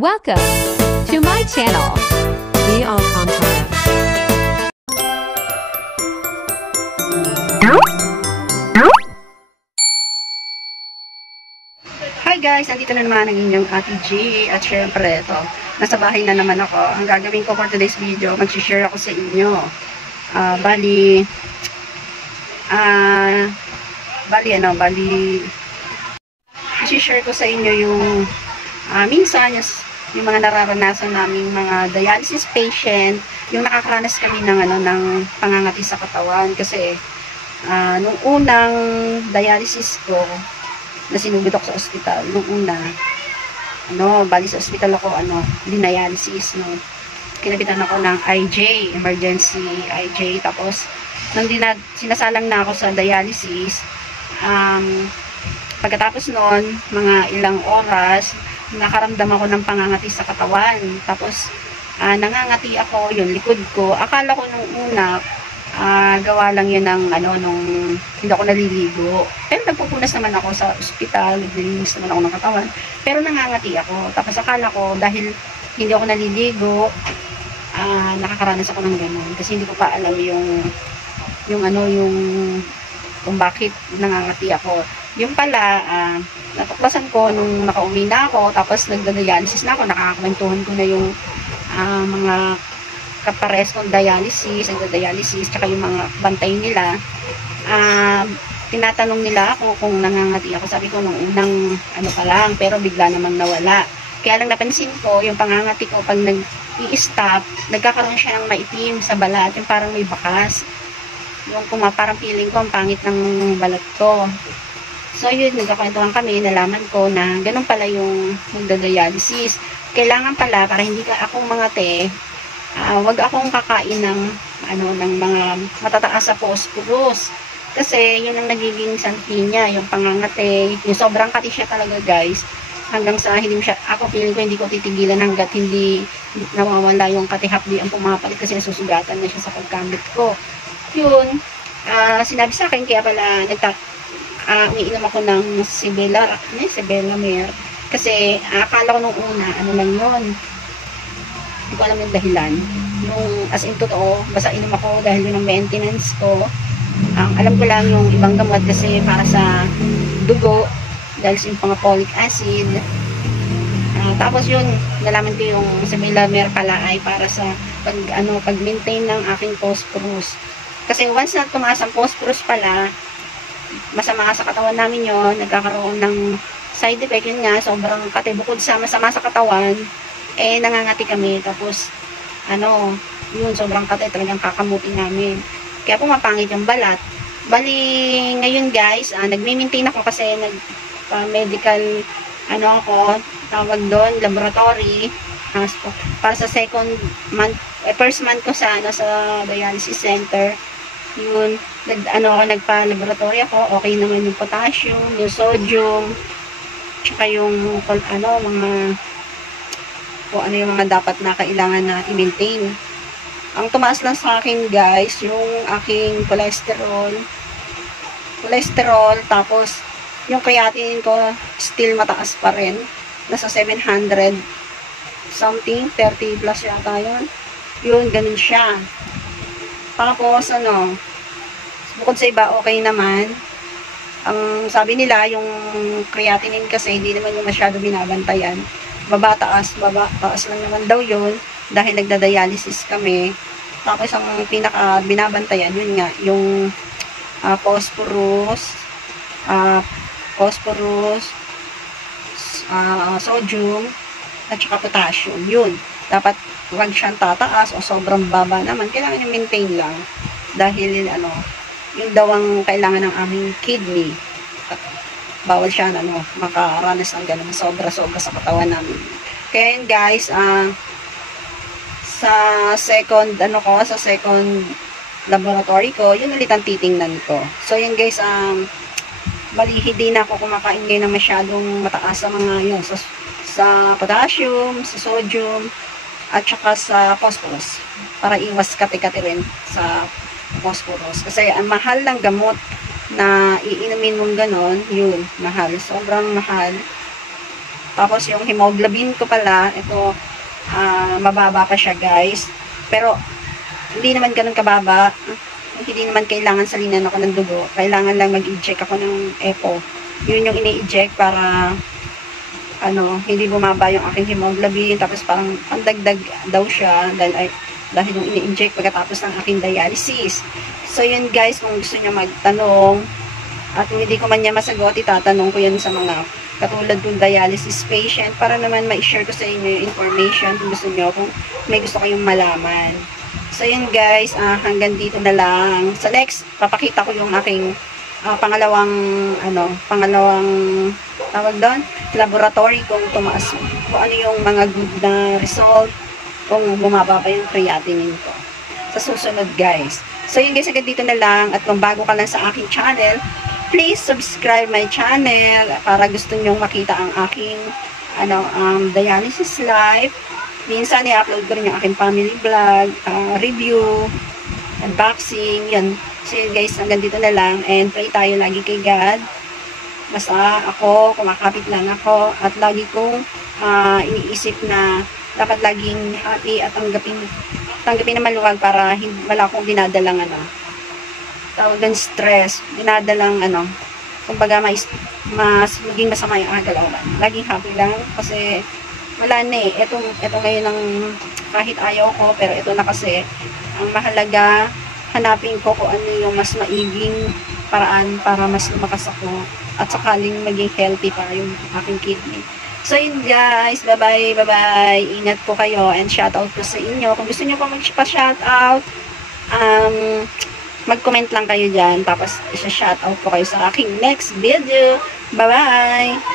Welcome to my channel. Be Alcantara. Hi guys! Andito na naman ang inyong Ate G. At syempre ito, nasa bahay na naman ako. Ang gagawin ko for today's video, mag-share ako sa inyo. Bali, i-share ko sa inyo yung minsan yung mga nararanasan naming mga dialysis patient, yung nakakaranas kami ng pangangati sa katawan. Kasi nung unang dialysis ko, na sinugod ako sa ospital, nung una, bali sa ospital ako, dinialysis, kinabitan ako ng IJ, emergency IJ, tapos, nung sinasalang na ako sa dialysis, pagkatapos nun, mga ilang oras, nakaramdam ako ng pangangati sa katawan, tapos, nangangati ako, yung likod ko, akala ko nung una, gawa lang yun ng nung hindi ako naliligo. Pero nagpupunas naman ako sa ospital, naglilinis naman ako ng katawan. Pero nangangati ako. Tapos akala ko dahil hindi ako naliligo, nakakaranas ako ng ganun. Kasi hindi ko pa alam yung kung bakit nangangati ako. Yung pala, natuklasan ko nung nakauwi na ako, tapos nagda-dialysis na ako, nakakakwentuhan ko na yung mga kapares kong dialysis, nagda-dialysis, tsaka yung mga bantay nila, tinatanong nila ako kung nangangati ako. Sabi ko nung unang pa lang, pero bigla namang nawala. Kaya lang napansin ko, yung pangangati ko, pag nag-i-stop, nagkakaroon siya ng maitim sa balat, yung parang may bakas. Yung parang feeling ko, ang pangit ng balat ko. So yun, nagkakwentuhan kami, nalaman ko na ganun pala yung nagda-dialysis. Kailangan pala, para hindi ka akong mangate, wag akong kakain ng mga matataas sa phosphorus. Kasi yun ang nagiging santi niya, yung pangangate, yung sobrang kati siya talaga guys. Hanggang sa ako feeling ko hindi ko titigilan hanggat hindi nawawala yung katihapdi ang pumapalit kasi nasusugatan na siya sa pagkamit ko. Yun, sinabi sa akin, kaya pala umiinom ako ng Sevelamer. Kasi akala ko nung una, lang yun. Hindi ko alam yung dahilan. As in totoo, basta inom ako dahil yun ang maintenance ko. Alam ko lang yung ibang gamot kasi para sa dugo, dahil sa yung folic acid. Tapos yun, nalaman ko yung Sevelamer pala ay para sa pag-maintain ng aking phosphorus. Kasi once na tumaas ang phosphorus pala, masama sa katawan namin yun, nagkakaroon ng side effect. Yun nga, sobrang kate, bukod sa masama sa katawan, nangangati kami. Tapos, yun, sobrang kate, talagang kakamuti namin. Kaya pumapangit yung balat. Bali, ngayon guys, nagme-maintain ako kasi medical, tawag doon, laboratory, para sa first month ko sa dialysis center. Yun, nagpa-laboratory ako, okay naman yung potassium, yung sodium, tsaka yung yung mga dapat na kailangan na i-maintain. Ang tumaas lang sa akin guys, yung aking cholesterol, tapos yung creatinine ko still mataas pa rin, nasa 700 something, 30 plus yata yun, ganun siya. Tapos bukod sa iba okay naman. Ang sabi nila, yung creatinine kasi hindi naman yung masyado binabantayan. Taas lang naman daw yun dahil nagda-dialysis kami. Tapos ang pinaka binabantayan, yun nga, yung phosphorus, sodium, at saka potassium. Yun. Dapat wag siyang tataas o sobrang baba naman. Kailangan yung maintain lang. Dahil, yun daw ang kailangan ng aming kidney. Bawal siya makaranas ng ganun sobra-sobra sa katawan namin. Kaya yun guys, sa second laboratory ko, yun ulit ang titingnan ko. So yun guys, bali hindi na ako kumakain ngayon ng masyadong mataas sa mga yun, sa potassium, sa sodium, at saka sa phosphorus, para iwas kati-kati rin sa phosphorus. Kasi ang mahal ng gamot na iinumin mong ganon, yun, mahal. Sobrang mahal. Tapos yung hemoglobin ko pala, ito, mababa pa siya guys. Pero, hindi naman ganun kababa. Hindi naman kailangan salinan ako ng dugo. Kailangan lang mag-eject ako ng EPO. Yun yung ini-eject para hindi bumaba yung aking hemoglobin. Tapos parang pandagdag daw siya dahil yung ini-inject pagkatapos ng aking dialysis. So yun guys, kung gusto niya magtanong at hindi ko man niya masagot, itatanong ko yun sa mga katulad kong dialysis patient para naman ma-share ko sa inyo yung information kung gusto niyo, kung may gusto kayong malaman. So yun guys, hanggang dito na lang. Sa next, papakita ko yung aking pangalawang tawag doon, laboratory kung tumaas, kung ano yung mga good na result, kung bumaba pa yung creatinine ko. Sa susunod guys. So yun guys, hanggang dito na lang. At kung bago ka lang sa aking channel, please subscribe my channel para gusto nyong makita ang aking dialysis life. Minsan i-upload ko rin yung aking family vlog, review, unboxing, yan. So yun guys, hanggang dito na lang, and pray tayo lagi kay God. Basta ako, kumakapit lang ako, at lagi kong iniisip na dapat laging happy at tanggapin na maluwag para wala akong dinadalang tawag din stress, dinadalang kumbaga mas maging masama yung agalawan. Laging happy lang kasi wala na eh. Ito ngayon ang kahit ayaw ko, pero ito na kasi ang mahalaga, hanapin ko kung ano yung mas maiging paraan para mas lumakas ako at sakaling maging healthy pa yung aking kidney. So yun guys, bye-bye, bye-bye. Ingat po kayo and shoutout po sa inyo. Kung gusto niyo po magpa-shoutout, mag-comment lang kayo dyan. Tapos isa-shoutout po kayo sa aking next video. Bye-bye!